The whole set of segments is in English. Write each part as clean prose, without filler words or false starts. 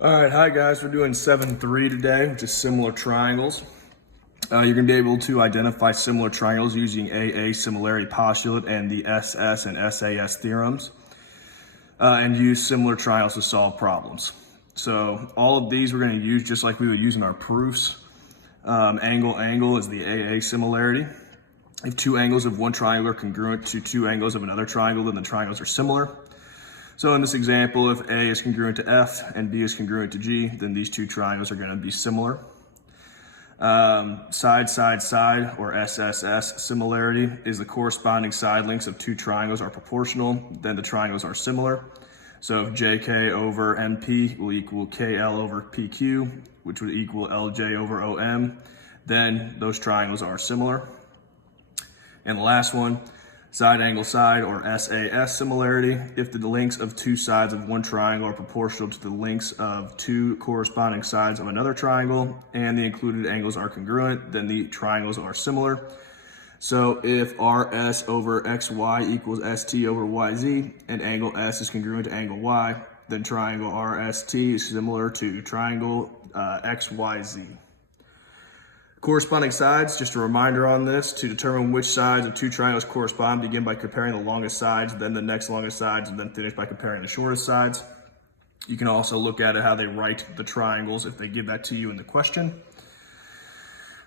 All right, hi guys, we're doing 7.3 today, which is similar triangles. You're going to be able to identify similar triangles using AA similarity postulate and the SS and SAS theorems, and use similar triangles to solve problems. So all of these we're going to use just like we would use in our proofs. Angle is the AA similarity. If two angles of one triangle are congruent to two angles of another triangle, then the triangles are similar. So in this example, if A is congruent to F and B is congruent to G, then these two triangles are going to be similar. Side, or SSS similarity is the corresponding side lengths of two triangles are proportional, then the triangles are similar. So if JK over MP will equal KL over PQ, which would equal LJ over OM, then those triangles are similar. And the last one, side or SAS similarity. If the lengths of two sides of one triangle are proportional to the lengths of two corresponding sides of another triangle and the included angles are congruent, then the triangles are similar. So if RS over XY equals ST over YZ and angle S is congruent to angle Y, then triangle RST is similar to triangle XYZ. Corresponding sides, just a reminder on this, to determine which sides of two triangles correspond, begin by comparing the longest sides, then the next longest sides, and then finish by comparing the shortest sides. You can also look at how they write the triangles if they give that to you in the question.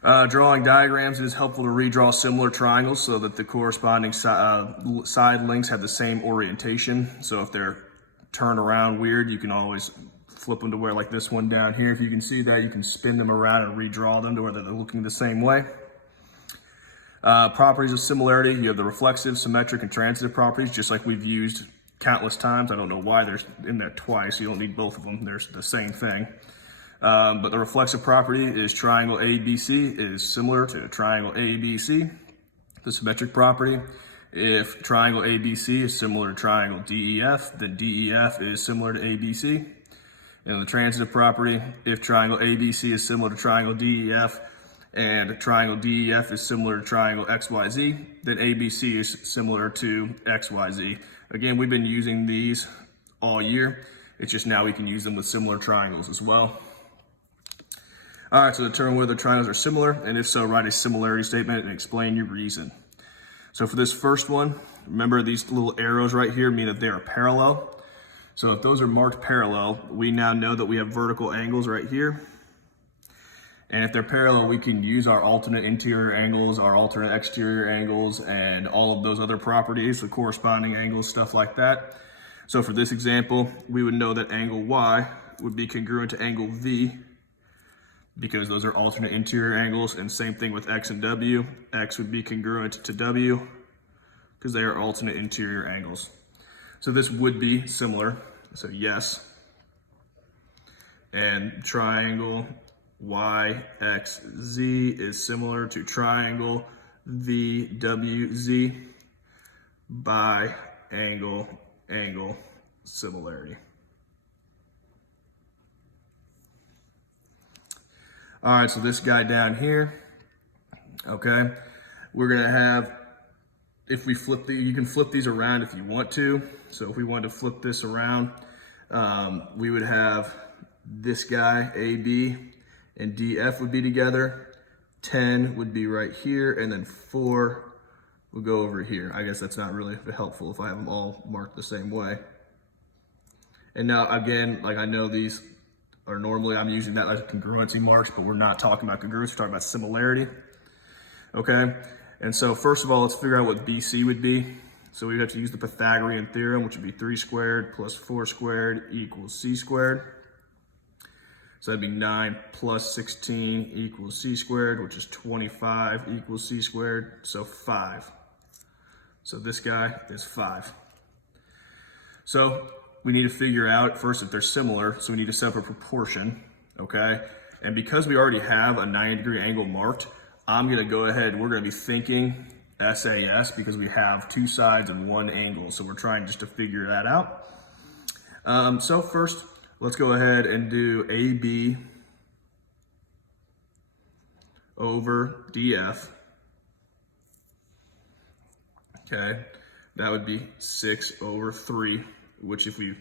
Drawing diagrams, it is helpful to redraw similar triangles so that the corresponding side lengths have the same orientation. So if they're turned around weird, you can always flip them to where, like this one down here, if you can see that, you can spin them around and redraw them to where they're looking the same way. Properties of similarity, you have the reflexive, symmetric, and transitive properties, just like we've used countless times. I don't know why they're in there twice. You don't need both of them. They're the same thing. But the reflexive property is triangle ABC is similar to triangle ABC. The symmetric property, if triangle ABC is similar to triangle DEF, then DEF is similar to ABC. And the transitive property, if triangle ABC is similar to triangle DEF and triangle DEF is similar to triangle XYZ, then ABC is similar to XYZ. Again, we've been using these all year. It's just now we can use them with similar triangles as well. All right, so determine whether triangles are similar, and if so, write a similarity statement and explain your reason. So for this first one, remember these little arrows right here mean that they are parallel. So if those are marked parallel, we now know that we have vertical angles right here. And if they're parallel, we can use our alternate interior angles, our alternate exterior angles, and all of those other properties, the corresponding angles, stuff like that. So for this example, we would know that angle Y would be congruent to angle V because those are alternate interior angles, and same thing with X and W. X would be congruent to W because they are alternate interior angles. So this would be similar, so yes. And triangle YXZ is similar to triangle VWZ by angle similarity. All right, so this guy down here, okay, we're gonna have, if we flip you can flip these around if you want to. So if we wanted to flip this around, we would have this guy, AB, and DF would be together. 10 would be right here, and then 4 would go over here. I guess that's not really helpful if I have them all marked the same way. And now, again, like I know these are normally, I'm using that as congruency marks, but we're not talking about congruency, we're talking about similarity, okay? And so first of all, let's figure out what BC would be. So we have to use the Pythagorean Theorem, which would be 3 squared plus 4 squared equals C squared. So that'd be 9 plus 16 equals C squared, which is 25 equals C squared, so 5. So this guy is 5. So we need to figure out first if they're similar, so we need to set up a proportion, okay? And because we already have a 90-degree angle marked, I'm gonna go ahead, we're gonna be thinking SAS because we have two sides and one angle. So we're trying just to figure that out. So first, let's go ahead and do AB over DF. Okay, that would be 6 over 3, which if we,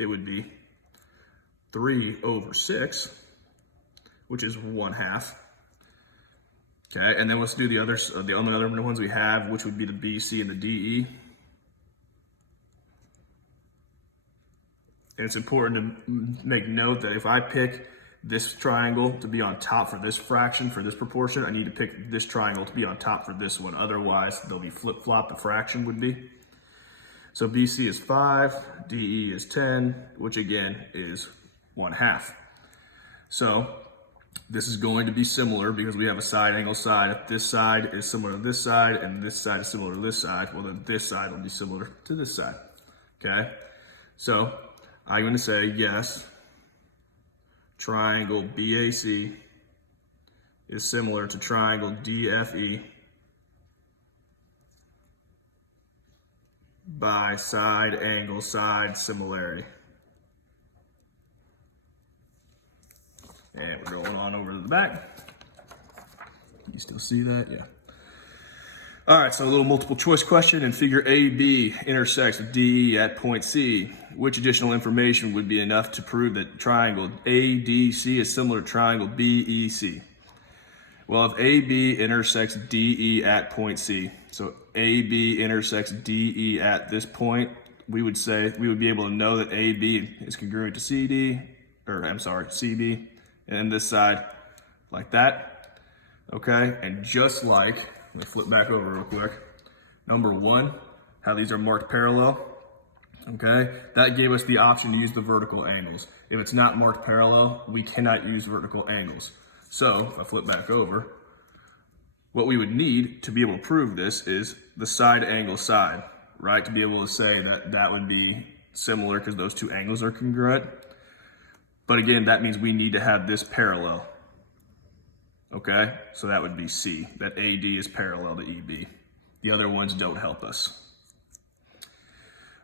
it would be 3/6, which is 1/2. Okay, and then let's do the only other ones we have, which would be the BC and the DE. And it's important to make note that if I pick this triangle to be on top for this fraction, for this proportion, I need to pick this triangle to be on top for this one. Otherwise, they'll be flip-flop, the fraction would be. So BC is 5, DE is 10, which again is 1/2. So this is going to be similar because we have a side angle side. If this side is similar to this side and this side is similar to this side, well then this side will be similar to this side, okay? So I'm gonna say yes, triangle BAC is similar to triangle DFE by side angle side similarity. And we're going on over to the back. You still see that? Yeah. All right, so a little multiple choice question. In figure AB intersects with DE at point C. Which additional information would be enough to prove that triangle ADC is similar to triangle BEC? Well, if AB intersects DE at point C, so AB intersects DE at this point, we would be able to know that AB is congruent to CB, and this side like that, okay? And just like, let me flip back over real quick. Number 1, how these are marked parallel, okay? That gave us the option to use the vertical angles. If it's not marked parallel, we cannot use vertical angles. So if I flip back over, what we would need to be able to prove this is the side angle side, right? To be able to say that that would be similar because those two angles are congruent. But again, that means we need to have this parallel, okay? So that would be C, that AD is parallel to EB. The other ones don't help us.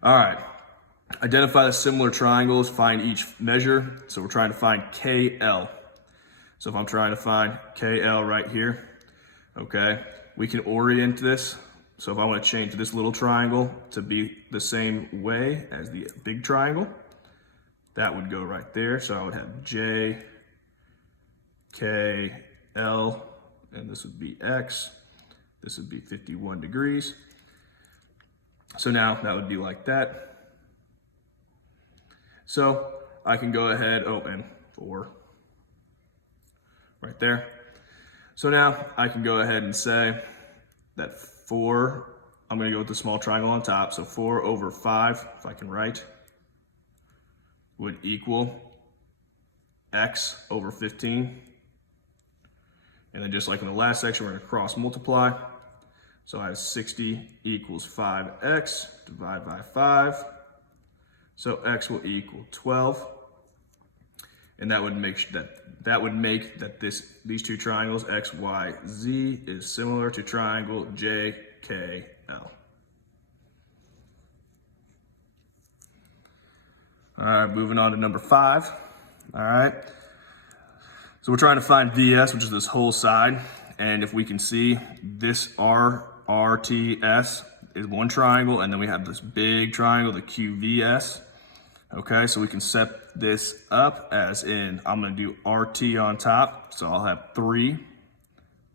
All right, identify the similar triangles, find each measure. So we're trying to find KL. So if I'm trying to find KL right here, okay, we can orient this. So if I want to change this little triangle to be the same way as the big triangle, that would go right there. So I would have J, K, L, and this would be X. This would be 51 degrees. So now that would be like that. So I can go ahead, and 4 right there. So now I can go ahead and say that 4, I'm gonna go with the small triangle on top. So 4/5, if I can write, would equal X over 15. And then just like in the last section, we're gonna cross multiply. So I have 60 equals 5X, divide by 5. So X will equal 12. And that would make that these two triangles, X, Y, Z, is similar to triangle JKL. All right, moving on to number 5. All right. So we're trying to find VS, which is this whole side. And if we can see, this RTS is one triangle, and then we have this big triangle, the QVS. Okay, so we can set this up as in, I'm gonna do RT on top. So I'll have 3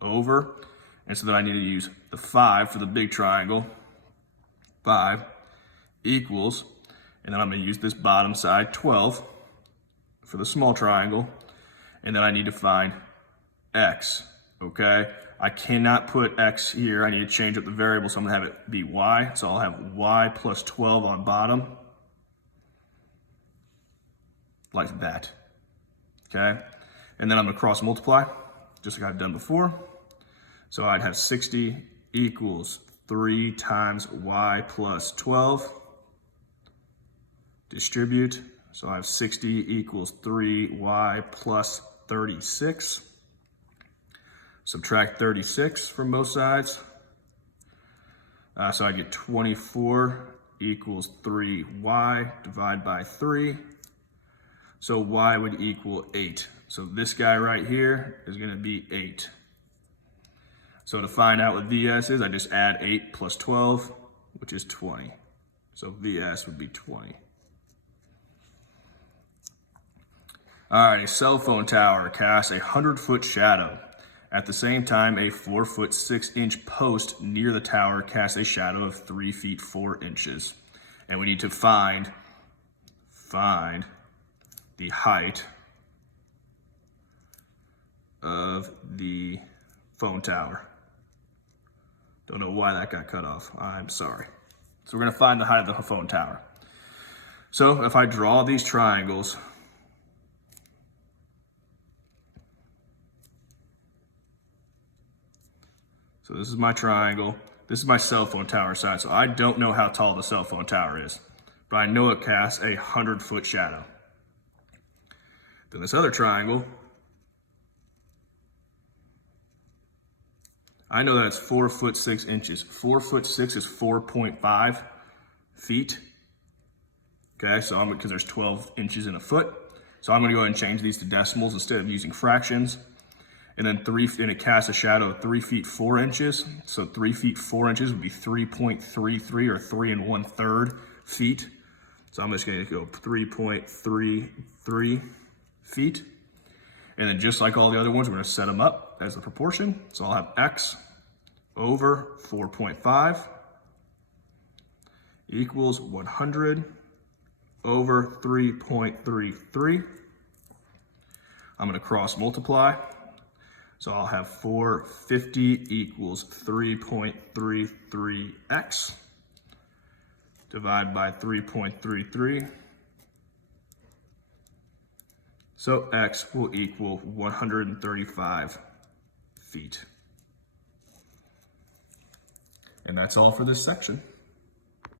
over, and so then I need to use the 5 for the big triangle. 5 equals, and then I'm gonna use this bottom side, 12, for the small triangle. And then I need to find X, okay? I cannot put X here. I need to change up the variable, so I'm gonna have it be Y. So I'll have Y plus 12 on bottom, like that, okay? And then I'm gonna cross multiply, just like I've done before. So I'd have 60 equals 3 times Y plus 12. Distribute, so I have 60 equals 3Y plus 36. Subtract 36 from both sides. So I get 24 equals 3Y, divide by 3. So Y would equal 8. So this guy right here is gonna be 8. So to find out what VS is, I just add 8 plus 12, which is 20. So VS would be 20. All right, a cell phone tower casts a 100-foot shadow. At the same time, a 4-foot 6-inch post near the tower casts a shadow of 3 feet 4 inches. And we need to find the height of the phone tower. Don't know why that got cut off. I'm sorry. So we're going to find the height of the phone tower. So if I draw these triangles, so this is my triangle, this is my cell phone tower side. So I don't know how tall the cell phone tower is, but I know it casts a 100-foot shadow. Then this other triangle, I know that it's 4 foot 6 inches. 4 foot 6 is 4.5 feet. Okay, so because there's 12 inches in a foot. So I'm gonna go ahead and change these to decimals instead of using fractions. And then it casts a shadow of 3 feet 4 inches. So 3 feet 4 inches would be 3.33 or 3 1/3 feet. So I'm just gonna go 3.33 feet. And then just like all the other ones, we're gonna set them up as a proportion. So I'll have x over 4.5 equals 100 over 3.33. I'm gonna cross multiply. So I'll have 450 equals 3.33x. Divide by 3.33. So x will equal 135 feet. And that's all for this section.